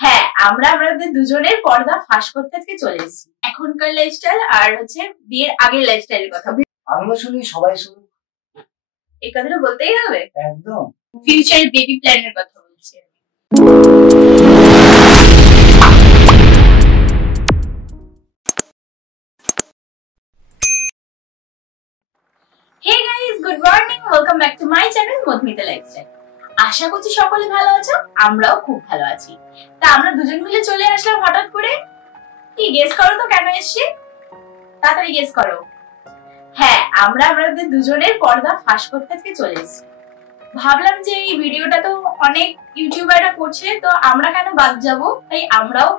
হ্যাঁ, আমরা আমাদের দুজনের পর্দা ফাঁস করতে আজকে চলে এসেছি। এখনকার লাইফস্টাইল আর হচ্ছে বিয়ের আগের লাইফস্টাইলের কথা। আমিও শুনি, সবাই শুনি। এই কথাটা বলতেই হবে। একদম। ফিউচার বেবি প্ল্যানের কথা বলছি। Hey guys, good morning, welcome back to my channel Madhumita lifestyle. আশা করছি সকলে ভালো আছো, আমরাও খুব ভালো আছি। তা আমরা দুজন মিলে চলে আসলাম হঠাৎ করে। কি গেস করো তো কেন এসেছি? তাড়াতাড়ি গেস করো। হ্যাঁ, আমরা আমাদের দুজনের পর্দা ফাঁস করতে আজকে চলে এসেছি। ভাবলাম যে এই ভিডিওটা তো অনেক ইউটিউবাররা করছে, তো আমরা কেন বাদ যাবো, তাই আমরাও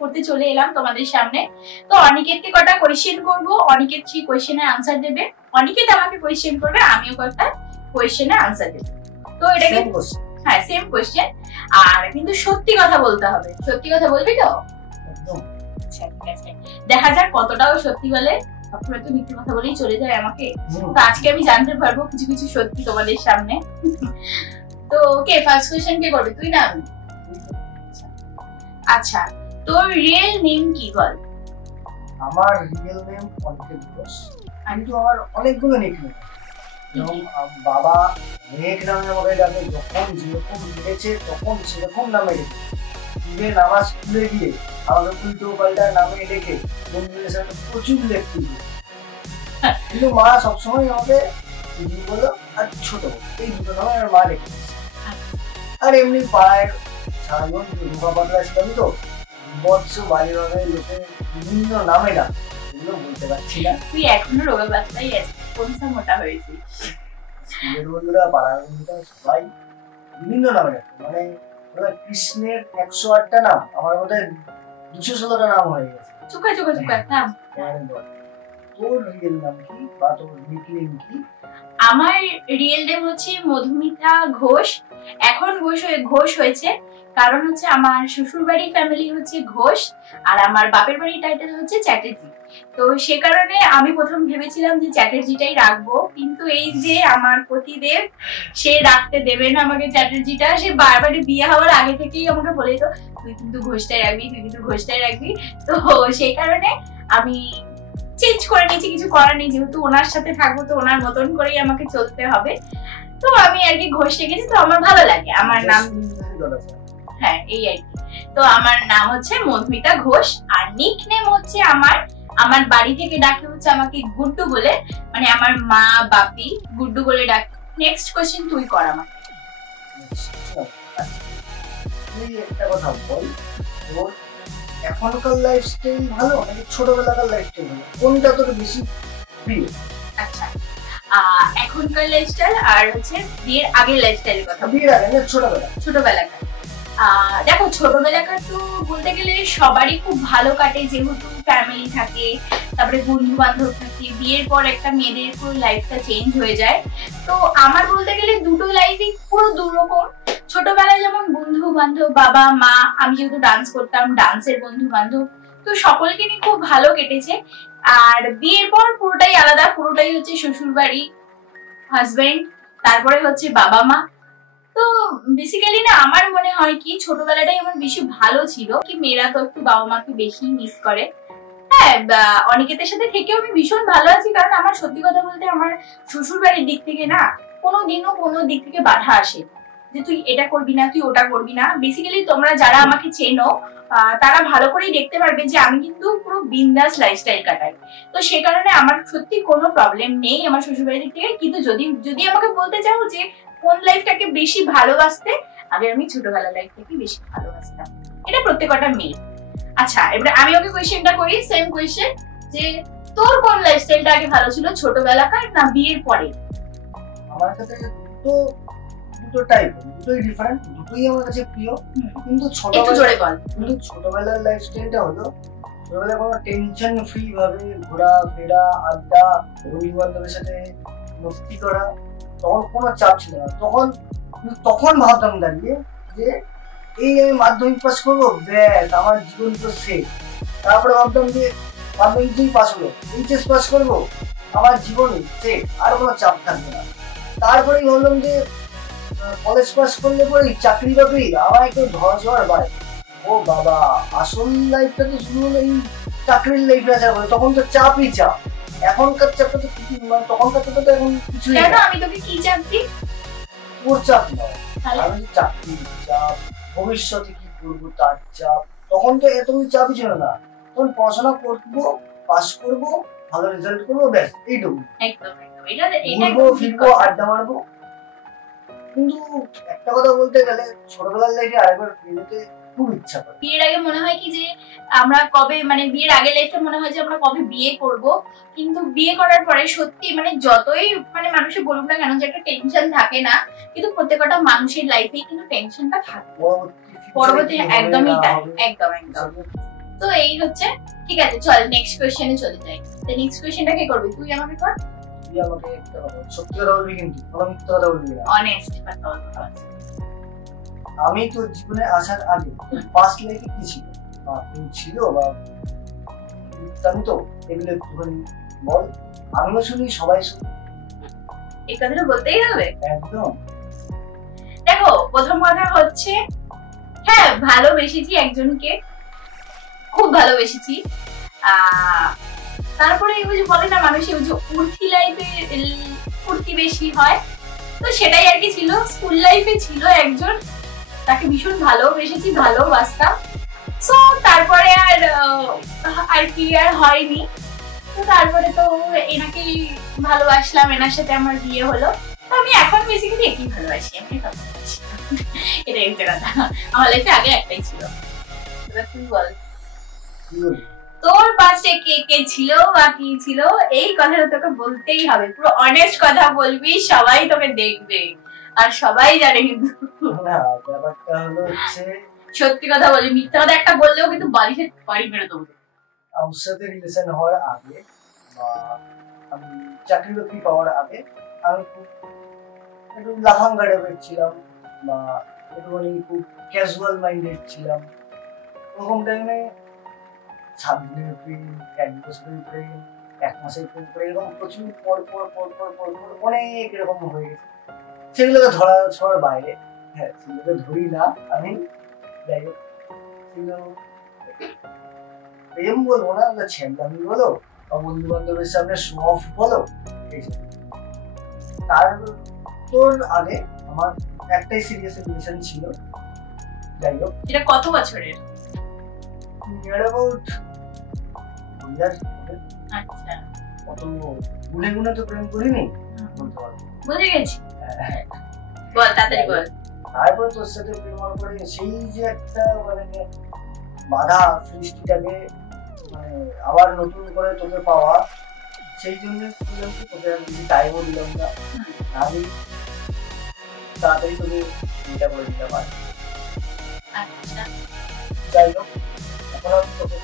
করতে চলে এলাম তোমাদের সামনে। তো অনিকেতকে কটা কোয়েশ্চেন করবো, অনিকেত সেই কোয়েশ্চেনের আনসার দেবে, অনিকেত আমাকে কোয়েশ্চেন করবে, আমিও কয়েকটা কোয়েশ্চেনের আনসার দেবো। তো এটা হ্যাঁ সেম কোয়েশ্চেন, আর কিন্তু সত্যি কথা বলতে হবে। সত্যি কথা বলবি তো? আচ্ছা ঠিক আছে, দেখা যাক কতটাও সত্যি বলে। সবসময় তো মিথ্যে কথা বলেই চলে যায় আমাকে, তো আজকে আমি জানতে পারবো কিছু কিছু সত্যি তোমাদের সামনে। তো ওকে, ফার্স্ট কোয়েশ্চেন কে করবে, তুই না আমি? আচ্ছা, তোর রিয়েল নেম কি বল? আমার রিয়েল নেম অনিকেত ঘোষ, কিন্তু আমার অনেকগুলো নিকনেম। যেমন বাবা মেঘ নামে আমাকে ডাকে, যখন যেরকম লিখেছে তখন সেরকম নামে ডেকে। ইভেন আমার স্কুলে গিয়ে আমাকে উল্টো পাল্টা নামে ডেকে বন্ধুদের সাথে প্রচুর লেখতে দিয়ে। কিন্তু মা সবসময় আমাকে দিদি বলো আর ছোট, এই দুটো নামে আমার মা ডেকে। আর এমনি পাড়ায় সারাজন রোগা পাতলা ছিলাম তো, বৎস বাড়ির অনেক লোকে বিভিন্ন নামে ডাক, এগুলো বলতে পারছি না। তুই এখনো রোগা পাতলাই আছিস, কোনটা মোটা হয়েছিস? স্কুলের বন্ধুরা, পাড়ার বন্ধুরা সবাই বিভিন্ন নামে ডাকে। মানে কৃষ্ণের 108টা নাম, আমার মধ্যে 216টা নাম হয়ে গেছে। চুকা চুকা চুকা নাম। তোর রিয়েল নাম কি বা তোর নিকনেম কি? আমার রিয়েল নেম হচ্ছে মধুমিতা ঘোষ। এখন ঘোষ হয়েছে কারণ হচ্ছে আমার শ্বশুর বাড়ির ফ্যামিলি হচ্ছে ঘোষ, আর আমার বাপের বাড়ির টাইটেল হচ্ছে চ্যাটার্জি। তো সে কারণে আমি প্রথম ভেবেছিলাম যে চ্যাটার্জিটাই রাখবো, কিন্তু এই যে আমার পতিদেব, সে রাখতে দেবে না আমাকে চ্যাটার্জিটা। সে বারবারই বিয়ে হওয়ার আগে থেকেই আমাকে বলে তো, তুই কিন্তু ঘোষটাই রাখবি, তুই কিন্তু ঘোষটাই রাখবি। তো সেই কারণে আমি চেঞ্জ করে নিয়েছি, কিছু করার নেই, যেহেতু ওনার সাথে থাকবো তো ওনার মতন করেই আমাকে চলতে হবে। তো আমি আর কি ঘোষ রেখেছি, তো আমার ভালো লাগে আমার নাম। হ্যাঁ এই আর কি। তো আমার নাম হচ্ছে মধুমিতা ঘোষ, আর নিক নেম হচ্ছে আমার বাড়ি থেকে ডাকে হচ্ছে আমাকে গুড্ডু বলে, মানে আমার মা বাপি গুড্ডু বলে ডাকে। নেক্সট কোশ্চেন তুই কর আমাকে। তুই একটা কথা বল, তোর এখনকার লাইফস্টাইল ভালো নাকি ছোটবেলাকার লাইফস্টাইল ভালো, কোনটা তোর বেশি প্রিয়? আচ্ছা, এখনকার লাইফস্টাইল আর হচ্ছে বিয়ের আগের লাইফস্টাইলের কথা। বিয়ের আগে না ছোটবেলাকার? দেখো, ছোটবেলাকার তো বলতে গেলে সবারই খুব ভালো কাটে, যেহেতু ফ্যামিলি থাকে, তারপরে বন্ধু বান্ধব থাকে। বিয়ের পর একটা মেয়েদের পুরো লাইফটা চেঞ্জ হয়ে যায়। তো আমার বলতে গেলে দুটো লাইফই পুরো দুরকম। ছোটবেলায় যেমন বন্ধু বান্ধব, বাবা মা, আমি যেহেতু ডান্স করতাম, ডান্সের বন্ধু বান্ধব, তো সকলকে নিয়ে খুব ভালো কেটেছে। আর বিয়ের পর পুরোটাই আলাদা, পুরোটাই হচ্ছে শ্বশুর বাড়ি, হাজবেন্ড, তারপরে হচ্ছে বাবা মা। তো বেসিক্যালি না, আমার মনে হয় কি ছোটবেলাটাই আমার বেশি ভালো ছিল। কি মেয়েরা তো একটু বাবা মাকে বেশি মিস করে। হ্যাঁ, অনিকেতের সাথে থেকেও আমি ভীষণ ভালো আছি, কারণ আমার সত্যি কথা বলতে আমার শ্বশুর বাড়ির দিক থেকে না কোনোদিনও কোনো দিক থেকে বাধা আসে যে তুই এটা করবি না, তুই ওটা করবি না। বেসিক্যালি তোমরা যারা আমাকে চেনো তারা ভালো করেই দেখতে পারবে যে আমি কিন্তু পুরো বিন্দাস লাইফস্টাইল কাটাই। তো সে কারণে আমার সত্যি কোনো প্রবলেম নেই আমার শ্বশুরবাড়ির দিক থেকে। কিন্তু যদি আমাকে বলতে চাও যে কোন লাইফটাকে বেশি ভালোবাসতে, আগে আমি ছোটবেলার লাইফটাকে বেশি ভালোবাসতাম, এটা প্রত্যেকটা মেয়ে। আচ্ছা, এবারে আমি ওকে কোয়েশ্চেনটা করি, সেম কোয়েশ্চেন, যে তোর কোন লাইফস্টাইলটা আগে ভালো ছিল, ছোটবেলাকার না বিয়ের পরে? আমার কাছে দুটো টাইপ, দুটোই ডিফারেন্ট, দুটোই আমার কাছে প্রিয়। কিন্তু ছোটবেলার লাইফস্টাইলটা হলো, ছোটবেলায় কোনো টেনশন ফ্রি ভাবে ঘোরাফেরা, আড্ডা, বন্ধু বান্ধবের সাথে মস্তি করা, তখন কোনো চাপ ছিল না। তখন ভাবতাম দাঁড়িয়ে যে এই আমি মাধ্যমিক পাস করবো, ব্যাস আমার জীবন তো শেষ। তারপরে ভাবতাম যে মাধ্যমিক যেই পাস হলো, এইচএস পাস করবো, আমার জীবন শেষ, আর কোনো চাপ থাকবে না। তারপরেই ভাবলাম যে কলেজ পাস করলে পরেই চাকরি বাকরি আমার একটু ধরা ছোঁয়ার বাড়ে। ও বাবা, আসল লাইফটা তো শুরু হলো এই চাকরির লাইফে আসার পরে। তখন তো চাপই চাপ। এখনকার চাপটা তো কিছু মানে তখনকার চাপটা তো এখন কিছুই কেন? না। আমি তোকে কি চাপ দিই? ওর চাপ নয়, তাহলে আমি চাকরির চাপ, ভবিষ্যতে কি করবো তার চাপ। তখন তো এত চাপই ছিল না। তখন পড়াশোনা করবো, পাস করবো, ভালো রেজাল্ট করবো, ব্যাস এইটুকু। একদম একদম এটা ঘুরবো ফিরবো, আড্ডা মারবো। কিন্তু একটা কথা বলতে গেলে ছোটবেলার লাইফে আরেকবার ফিরতে খুব ইচ্ছা করে। বিয়ের আগে মনে হয় কি যে আমরা কবে মানে বিয়ের আগে লাইফে মনে হয় যে আমরা কবে বিয়ে করব, কিন্তু বিয়ে করার পরে সত্যি মানে যতই মানে মানুষে বলুক না কেন যে একটা টেনশন থাকে না, কিন্তু প্রত্যেকটা মানুষের লাইফে কিন্তু টেনশনটা থাকে পরবর্তী। একদমই তাই, একদম একদম। তো এই হচ্ছে, ঠিক আছে চল নেক্সট কোশ্চেনে চলে যাই। তো নেক্সট কোশ্চেনটা কে করবি? তুই আমাকে কর। তুই আমাকে একটা কথা বল, সত্যি কথা বলবি কিন্তু, কোনো মিথ্যা কথা বলবি না। অনেস্ট কথা বল। আমি তোর জীবনে আসার আগে পাস্ট লাইফে কি ছিল বা কোন ছিল বা জানি তো, এগুলো একটুখানি বল, আমিও শুনি, সবাই শুনি। এই কথাটা বলতেই হবে। একদম। দেখো প্রথম কথা হচ্ছে, হ্যাঁ ভালোবেসেছি একজনকে, খুব ভালোবেসেছি। তারপরে ওই যে বলে না মানুষের ওই যে উর্থি লাইফে ফুর্তি বেশি হয়, তো সেটাই আর কি ছিল। স্কুল লাইফে ছিল একজন, তাকে ভীষণ ভালোবেসেছি, ভালোবাসতাম। সো তারপরে আর কি আর হয়নি। তো তারপরে তো এনাকেই ভালোবাসলাম, এনার সাথে আমার বিয়ে হলো। তো আমি এখন বেসিক্যালি একই ভালোবাসি, আমি ভালোবাসি। এটাই হচ্ছে কথা। আমার লাইফে আগে একটাই ছিল। এবার তুই বল তোর পাশে কে কে ছিল বা কি ছিল, এই কথাটা তোকে বলতেই হবে। পুরো অনেস্ট কথা বলবি, সবাই তোকে দেখবে আর সবাই জানে। কিন্তু না, ব্যাপারটা হলো হচ্ছে সত্যি কথা বলবি, মিথ্যা কথা একটা বললেও কিন্তু বাড়িতে বাড়ি মেরে দেবো। আমার সাথে রিলেশন হওয়ার আগে বা আমি চাকরি বাকরি পাওয়ার আগে আমি খুব একটু লাফাঙ্গা টাইপের ছিলাম বা একটুখানি খুব ক্যাজুয়াল মাইন্ডেড ছিলাম। ওরকম টাইমে 7 দিনের প্রেম, 1 বছরের প্রেম, 1 মাসের প্রেম করে এরকম প্রচুর পর অনেক এরকম হয়ে গেছে। সেগুলোকে ধরা ছোঁয়ার বাইরে। হ্যাঁ, সেগুলোকে ধরি না আমি, যাই হোক সেগুলো প্রেম বলবো না, ছেমলামি বলো বা বন্ধু বান্ধবের সামনে শো অফ বলো। তার তোর আগে আমার একটাই সিরিয়াস রিলেশন ছিল। যাই হোক, এটা কত বছরের? নিয়ার অ্যাবাউট আচ্ছা, কত গুনে গুনে তো প্রেম করিনি বলতে পারবো। বুঝে গেছি, বল তাড়াতাড়ি বল। তারপরে তোর সাথে প্রেম হওয়ার পরে সেই যে একটা মানে বাধা সৃষ্টিটাকে মানে আবার নতুন করে তোকে পাওয়া, সেই জন্য তোকে আমি বেশি টাইমও দিলাম না, আমি তাড়াতাড়ি তোকে এটা করে দিলাম। আর আচ্ছা যাই হোক, এখন আমি তোকে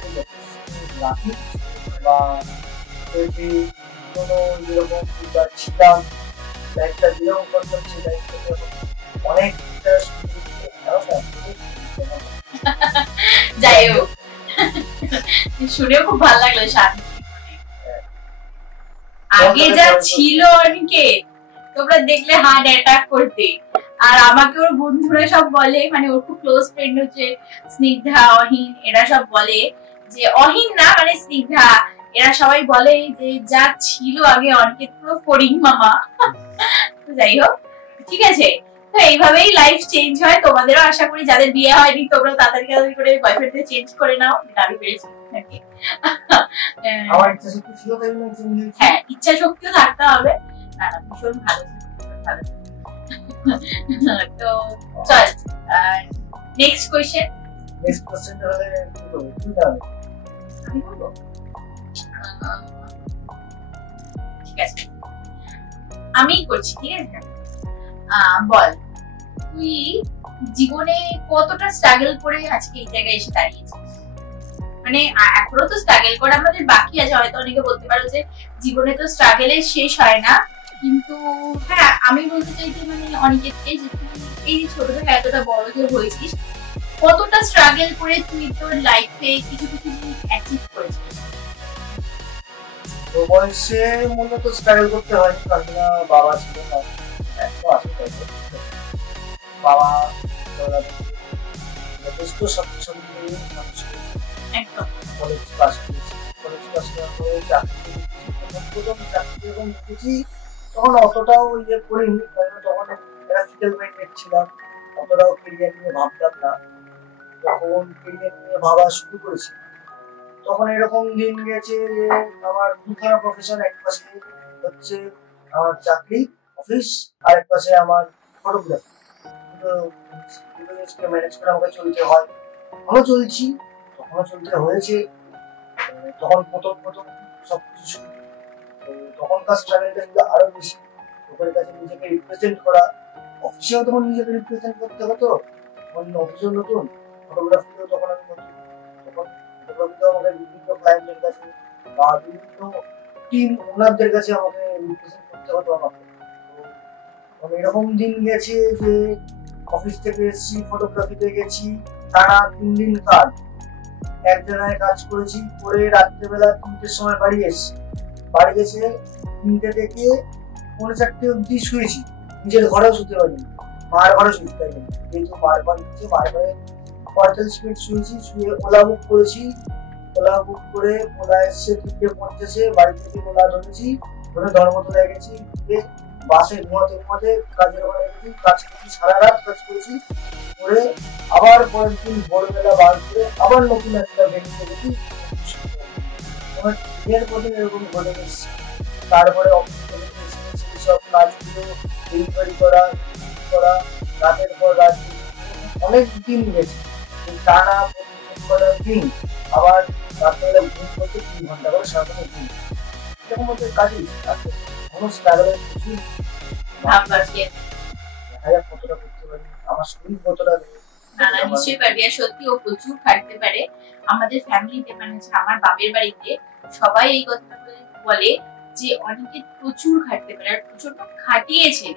রাখি বা যদি কোনো যেরকম ছিলাম লাইফটা যেরকম করতাম সেই লাইফটাকে অনেকটা যাই হোক, শুনেও খুব ভালো লাগলো। আগে যা ছিল অনেকে, তোমরা দেখলে হার্ট অ্যাটাক করতে। আর আমাকে ওর বন্ধুরা সব বলে, মানে ওর খুব ক্লোজ ফ্রেন্ড হচ্ছে স্নিগ্ধা, অহিন, এরা সব বলে যে, অহিন না মানে স্নিগ্ধা, এরা সবাই বলে যে যা ছিল আগে অনেকের পুরো ফড়িং মামা। যাই হোক, ঠিক আছে, তো এইভাবেই লাইফ চেঞ্জ হয়। তোমাদেরও আশা করি যাদের বিয়ে হয়নি তোমরা তাড়াতাড়ি করে বয়ফ্রেন্ডকে চেঞ্জ করে নাও, এটা আমি পেরেছি। হ্যাঁ, ইচ্ছা শক্তিও থাকতে হবে। না না, ভীষণ ভালো ভালো। তো চল নেক্সট কোশ্চেন। নেক্সট কোশ্চেনটা হলে কি করব? তুই দাও। আমি বলব, ঠিক আছে আমি করছি, ঠিক আছে। বল তুই জীবনে কতটা স্ট্রাগল করে আজকে এই জায়গায় এসে দাঁড়িয়েছিস? মানে এখনো তো স্ট্রাগল করা আমাদের বাকি আছে। হয়তো অনেকে বলতে পারো যে জীবনে তো স্ট্রাগলের শেষ হয় না, কিন্তু হ্যাঁ আমি বলতে চাই যে মানে অনেকের এই যে ছোট থেকে এতটা বড় যে হয়েছিস, কতটা স্ট্রাগল করে তুই তোর লাইফে কিছু কিছু জিনিস অ্যাচিভ করেছিস? তো বয়সে মূলত স্ট্রাগল করতে হয়, কারণ বাবা ছিল না, বাবা যথেষ্ট ছাত্রছাত্রী মানুষ একদম কলেজ পাস করেছি, কলেজ পাস করার পরে চাকরি প্রথম চাকরি যখন ঢুকেছি তখন অতটাও ইয়ে করিনি, কারণ তখন একটা সেটেলমেন্ট ছিলাম, অতটাও কেরিয়ার নিয়ে ভাবতাম না। যখন কেরিয়ার নিয়ে ভাবা শুরু করেছি তখন এরকম দিন গেছে যে আমার দুখানা প্রফেশন, এক পাশে হচ্ছে আমার চাকরি অফিস, আর এক পাশে আমার ফটোগ্রাফি। দুটো ম্যানেজ করে আমাকে চলতে হয়, ভালো চলছি, তখনও চলতে হয়েছে। তখন প্রথম সবকিছু শুরু, তো তখনকার স্ট্রাগলটা ছিল আরো বেশি। লোকের কাছে নিজেকে রিপ্রেজেন্ট করা, অফিসেও তখন নিজেকে রিপ্রেজেন্ট করতে হতো, তখন অফিসেও নতুন, ফটোগ্রাফিতেও তখন আমি নতুন। তখন ফটোগ্রাফিতেও আমাকে বিভিন্ন ক্লায়েন্টের কাছে বা বিভিন্ন টিম ওনারদের কাছে আমাকে রিপ্রেজেন্ট করতে হতো আমাকে। তো এরকম দিন গেছে যে অফিস থেকে এসেছি, ফটোগ্রাফিতে গেছি, টানা 3 দিন কাজ, এক জায়গায় কাজ করেছি, করে রাত্রেবেলা 3টের সময় বাড়ি এসেছি। বাড়ি এসে 3টে থেকে 4:30 অব্দি শুয়েছি, নিজের ঘরেও শুতে পারিনি, মার ঘরে শুতে পারিনি, কিন্তু মার ঘর নিচে মার ঘরে 45 মিনিট শুয়েছি। শুয়ে ওলা বুক করেছি, ওলা বুক করে ওলা এসছে 3:50, বাড়ি থেকে ওলা ধরেছি, ধরে ধর্মতলায় গেছি, গিয়ে বাসে ঘুমাতে কাজের ঘরে গেছি, কাজ করেছি, সারা রাত কাজ করেছি, করে আবার পরের দিন ভোরবেলা বার করে আবার নতুন একটা ভেন্যুতে গেছি। আমার দিনের পর দিন এরকম ঘটে গেছে। তারপরে অফিস থেকে সেই সব কাজগুলো ডেলিভারি করা, রাতের পর রাত অনেক দিন গেছে, টানা করার দিন, আবার রাত্রেবেলা ঘুম করতে 3 ঘন্টা করে সারাদিন ঘুম, এরকম হচ্ছে কাজই আছে। কোনো স্ট্রাগলের কিছু দেখা যাক কতটা করতে পারি, আমার শরীর কতটা নানা নিশ্চয়ই পারবি। আর সত্যি ও প্রচুর খাটতে পারে। আমাদের ফ্যামিলিতে মানে আমার বাবার বাড়িতে সবাই এই কথাটা বলে যে অনেকে প্রচুর খাটতে পারে, আর প্রচন্ড খাটিয়েছে।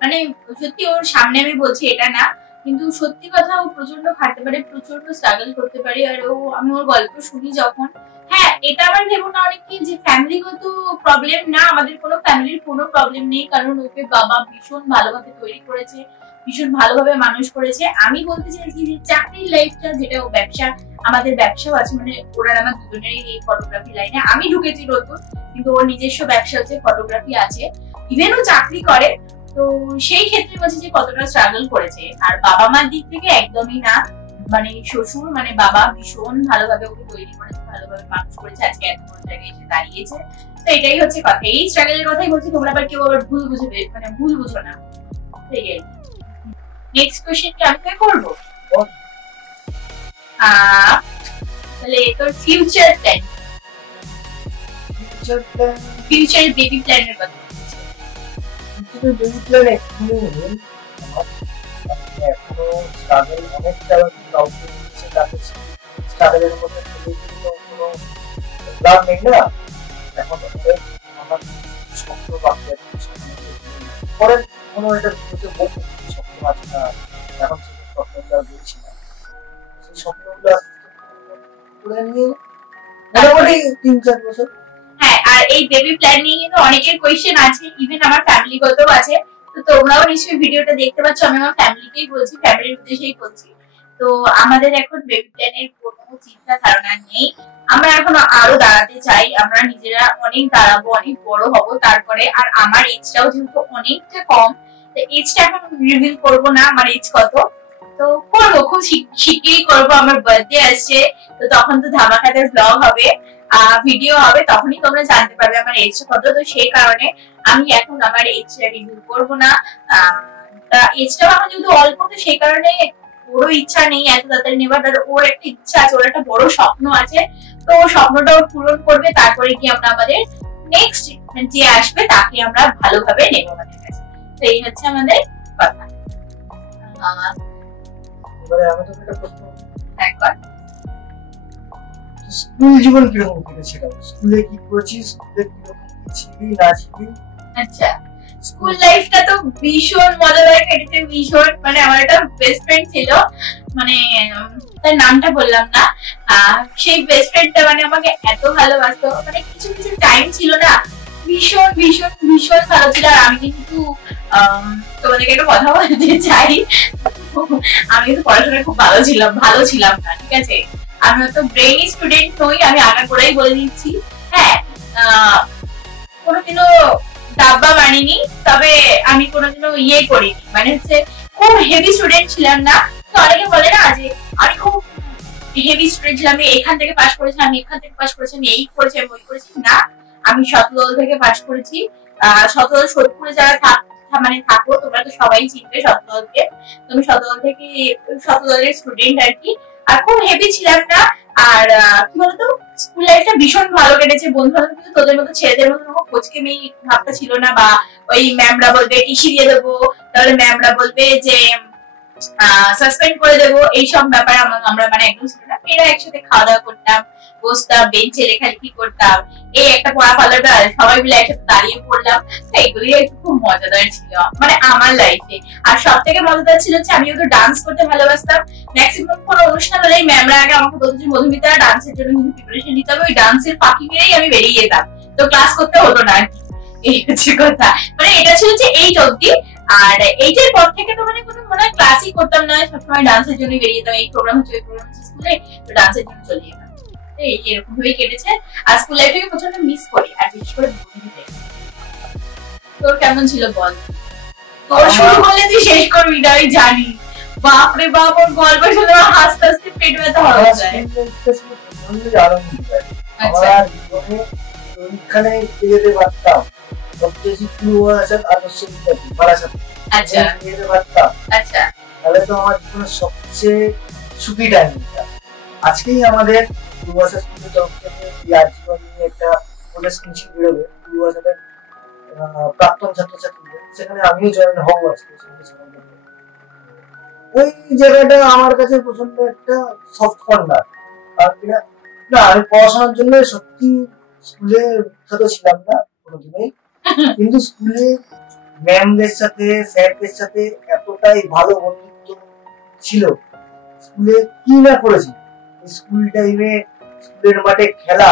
মানে সত্যি ওর সামনে আমি বলছি এটা না, কিন্তু সত্যি কথা ও প্রচন্ড খাটতে পারে, প্রচন্ড স্ট্রাগল করতে পারে। আর আমি ওর গল্প শুনি যখন, হ্যাঁ এটা আমার ভেবো না অনেকে যে ফ্যামিলিগত প্রবলেম, না আমাদের কোনো ফ্যামিলির কোনো প্রবলেম নেই, কারণ ওকে বাবা ভীষণ ভালোভাবে তৈরি করেছে, ভীষণ ভালোভাবে মানুষ করেছে। আমি বলতে চাইছি যে চাকরির লাইফটা, যেটা ও ব্যবসা, আমাদের ব্যবসাও আছে, মানে ওরা আমার দুজনেরই এই ফটোগ্রাফি লাইনে। আমি ঢুকেছি নতুন, কিন্তু ওর নিজস্ব ব্যবসা হচ্ছে, ফটোগ্রাফি আছে, ইভেন ও চাকরি করে। তো সেই ক্ষেত্রে বলছি যে কতটা স্ট্রাগল করেছে। আর বাবা মার দিক থেকে একদমই না, মানে শ্বশুর মানে বাবা ভীষণ ভালোভাবে ওকে তৈরি করেছে, ভালোভাবে মানুষ করেছে, আজকে এত বড় জায়গায় এসে দাঁড়িয়েছে। তো এটাই হচ্ছে কথা, এই স্ট্রাগলের কথাই বলছি, তোমরা আবার কেউ আবার ভুল বুঝবে, মানে ভুল বুঝো না। নেক্সট কোশ্চেন কি আমি করবো? তাহলে তোর ফিউচার প্ল্যান, ফিউচার বেবি প্ল্যানের কথা। বেবি প্ল্যান এখনো স্ট্রাগল অনেক জায়গা কাউকে নিচ্ছে, তাদের স্ট্রাগলের মধ্যে কোনো লাভ নেই না। এখন আমার স্বপ্ন বাকি আছে, পরে কোনো একটা ভিডিওতে বলবো স্বপ্ন আছে না, এখন সেই স্বপ্নটা বলছি না, সেই স্বপ্নগুলো করে নিয়ে মোটামুটি 3-4 বছর। হ্যাঁ, আর এই বেবি প্ল্যান নিয়ে কিন্তু অনেকের কোয়েশ্চেন আছে, ইভেন আমার ফ্যামিলিগতও আছে। তো তোমরাও নিশ্চয়ই ভিডিওটা দেখতে পাচ্ছ, আমি আমার ফ্যামিলিকেই বলছি, ফ্যামিলির উদ্দেশ্যেই বলছি। তো আমাদের এখন বেবি প্ল্যানের কোনো চিন্তা ধারণা নেই, আমরা এখন আরো দাঁড়াতে চাই, আমরা নিজেরা অনেক দাঁড়াবো, অনেক বড় হব তারপরে। আর আমার এজটাও যেহেতু অনেকটা কম, তো এজটা এখন রিভিল করবো না আমার এজ কত, তো করবো খুব শিগগিরই করবো। আমার বার্থডে আসছে, তো তখন তো ধামাকাদার ব্লগ হবে, ভিডিও হবে, তখনই তোমরা জানতে পারবে আমার এজটা কত। তো সেই কারণে আমি এখন আমার এজটা রিভিল করবো না। এজটাও আমার যেহেতু অল্প, তো সেই কারণে ওরও ইচ্ছা নেই এত তাড়াতাড়ি নেবার, আর ওর একটা ইচ্ছা আছে, ওর একটা বড় স্বপ্ন আছে, তো স্বপ্নটা ওর পূরণ করবে, তারপরে কি আমরা আমাদের নেক্সট যে আসবে তাকে আমরা ভালোভাবে নেবো আমাদের কাছে। তো এই হচ্ছে আমাদের কথা। এবারে আমি তো একটা প্রশ্ন, একবার স্কুল জীবন কিরকম কেটেছিল, স্কুলে কি করেছিস, স্কুলে কিরকম কি ছিলি না ছিলি? আচ্ছা, স্কুল লাইফটা তো ভীষণ মজাদার কেটেছে, ভীষণ, মানে আমার একটা বেস্ট ফ্রেন্ড ছিল, মানে তার নামটা বললাম না, সেই বেস্ট ফ্রেন্ডটা মানে আমাকে এত ভালোবাসতো, মানে কিছু কিছু টাইম ছিল না ভীষণ ভীষণ ভীষণ ভালো ছিল। আর আমি কিন্তু তোমাদেরকে একটা কথা বলতে চাই, আমি কিন্তু পড়াশোনায় খুব ভালো ছিলাম না, ঠিক আছে। আমি তো ব্রেইনি স্টুডেন্ট নই, আমি আগে করেই বলে দিচ্ছি। হ্যাঁ, কোনোদিনও ডাব্বা বানিনি, তবে আমি কোনোদিনও ইয়ে করিনি, মানে হচ্ছে খুব হেভি স্টুডেন্ট ছিলাম না। তো অনেকে বলে না যে আমি খুব হেভি স্টুডেন্ট ছিলাম, আমি এখান থেকে পাস করেছি, আমি এখান থেকে পাস করেছি, আমি এই করেছি, আমি ওই করেছি। না, আমি শতদল থেকে পাস করেছি। শতদল সোদপুরে যারা মানে থাকো তোমরা তো সবাই চিনবে শতদলকে। তুমি শতদলের স্টুডেন্ট আর কি। আর খুব হেভি ছিলাম না। আর কি বলতো, স্কুল লাইফটা ভীষণ ভালো কেটেছে। বন্ধু বান্ধব কিন্তু তোদের মতো ছেলেদের মতো কোচকে মেয়ে ভাবটা ছিল না, বা ওই ম্যামরা বলবে টিসি দিয়ে দেবো, তাহলে ম্যামরা বলবে যে সাসপেন্ড করে দেবো, এইসব ব্যাপারে আমরা মানে একদম ছিল না। এরা একসাথে খাওয়া দাওয়া করতাম, বসতাম, বেঞ্চে লেখালেখি করতাম, এই একটা পড়া পাল্লাটা সবাই মিলে একসাথে দাঁড়িয়ে পড়লাম। এগুলি খুব মজাদার ছিল মানে আমার লাইফে। আর সব থেকে মজাদার ছিল হচ্ছে আমি ওকে ডান্স করতে ভালোবাসতাম। ম্যাক্সিমাম কোনো অনুষ্ঠান হলেই ম্যামরা আগে আমাকে বলতো যে মধুমিতা ডান্সের জন্য কিন্তু প্রিপারেশন নিতে হবে, ওই ডান্সের ফাঁকি মেরেই আমি বেরিয়ে যেতাম, তো ক্লাস করতে হতো না আর কি। এই হচ্ছে কথা, মানে এটা ছিল যে 8 অবধি। আর 8 এর পর থেকে তো মানে কোনো মনে হয় ক্লাসই করতাম না, সবসময় ডান্সের জন্য বেরিয়ে যেতাম। এই প্রোগ্রাম হচ্ছে, ওই প্রোগ্রাম হচ্ছে স্কুলে, তো ডান্সের জন্য চলে যেতাম। এরকম ভাবেই কেটেছে। আর স্কুল লাইফটাকে প্রচন্ড মিস করি, আর বিশেষ করে বন্ধুদের। তোর কেমন ছিল বল? তোর শুরু করলে তুই শেষ করবি না আমি জানি। বাপরে বাপ, ওর গল্প শুনে হাসতে হাসতে পেট ব্যথা হয়ে যায়। আচ্ছা, ওইখানে যেতে পারতাম, আচ্ছা আচ্ছা, তাহলে তো আমার জীবনের সবচেয়ে সুখী টাইম। আজকেই আমাদের পূর্বাশা স্কুলের তরফ থেকে জীবন নিয়ে একটা অনুষ্ঠান বেরোবে পূর্বাশাদের প্রাক্তন ছাত্রছাত্রীদের, সেখানে আমিও জয়েন হবো আজকে। ওই জায়গাটা আমার কাছে প্রচন্ড একটা সফট কর্নার। না, আমি পড়াশোনার জন্য সত্যি স্কুলের সাথে ছিলাম না কোনোদিনই, কিন্তু স্কুলে ম্যামদের সাথে স্যারদের সাথে এতটাই ভালো বন্ধুত্ব ছিল। স্কুলে কি না করেছি, স্কুল টাইমে স্কুলের মাঠে খেলা,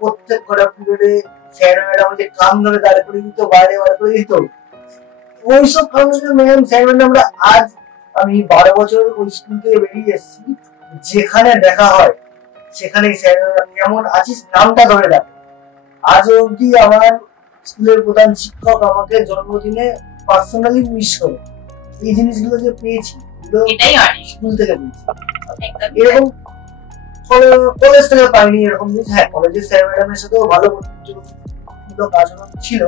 প্রত্যেক কটা পিরিয়ডে স্যার ম্যাডাম যে কাম ধরে দাঁড় করে দিত, বাইরে বার করে দিত, ওইসব কারণে ম্যাম স্যার ম্যাডামরা আজ আমি 12 বছর ওই স্কুল থেকে বেরিয়ে এসেছি, যেখানে দেখা হয় সেখানেই স্যার ম্যাডাম কেমন আছিস নামটা ধরে ডাকে। আজ অবধি আমার স্কুলের প্রধান শিক্ষক আমাকে জন্মদিনে পার্সোনালি উইশ করে। এই জিনিসগুলো যে পেয়েছি স্কুল থেকে পেয়েছি, এরকম কলেজ থেকে পাইনি এরকম জিনিস। হ্যাঁ, কলেজের স্যার ম্যাডামের সাথেও ভালো বন্ধুত্বমূলক আচরণ ছিল,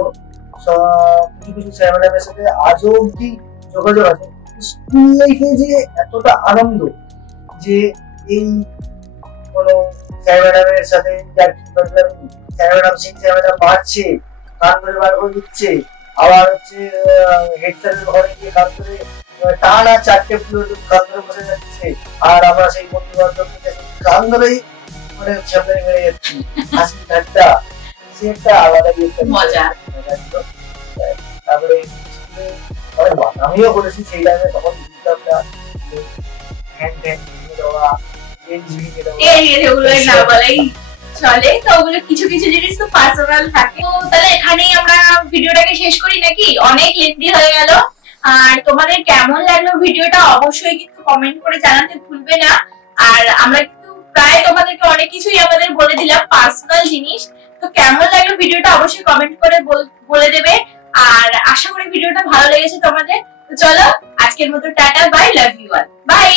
কিছু কিছু স্যার ম্যাডামের সাথে আজও অবধি যোগাযোগ আছে। স্কুল লাইফে যে এতটা আনন্দ, যে এই কোনো স্যার ম্যাডামের সাথে স্যার ম্যাডাম সেই স্যার ম্যাডাম মারছে, কান ধরে বার করে দিচ্ছে, আবার হচ্ছে হেড স্যারের ঘরে গিয়ে কান ধরে টানা 4টে পিরিয়ড কান ধরে বসে যাচ্ছে, আর আমরা সেই বন্ধু বান্ধব কান ধরেই মানে সামনে মেরে যাচ্ছি, হাসি ঠাট্টা, সে একটা আলাদাই একটা মজা। তারপরে অনেক আমিও করেছি সেই টাইমে, তখন বুঝতাম না হ্যান্ড ভেঙে দেওয়া, চলে, তো ওগুলো কিছু কিছু জিনিস তো পার্সোনাল থাকে। তো তাহলে এখানেই আমরা ভিডিওটাকে শেষ করি নাকি? অনেক লেন্দি হয়ে গেল। আর তোমাদের কেমন লাগলো ভিডিওটা অবশ্যই কিন্তু কমেন্ট করে জানাতে ভুলবে না। আর আমরা কিন্তু প্রায় তোমাদেরকে অনেক কিছুই আমাদের বলে দিলাম, পার্সোনাল জিনিস। তো কেমন লাগলো ভিডিওটা অবশ্যই কমেন্ট করে বলে দেবে। আর আশা করি ভিডিওটা ভালো লেগেছে তোমাদের। তো চলো, আজকের মতো tata, bye, love you all, by.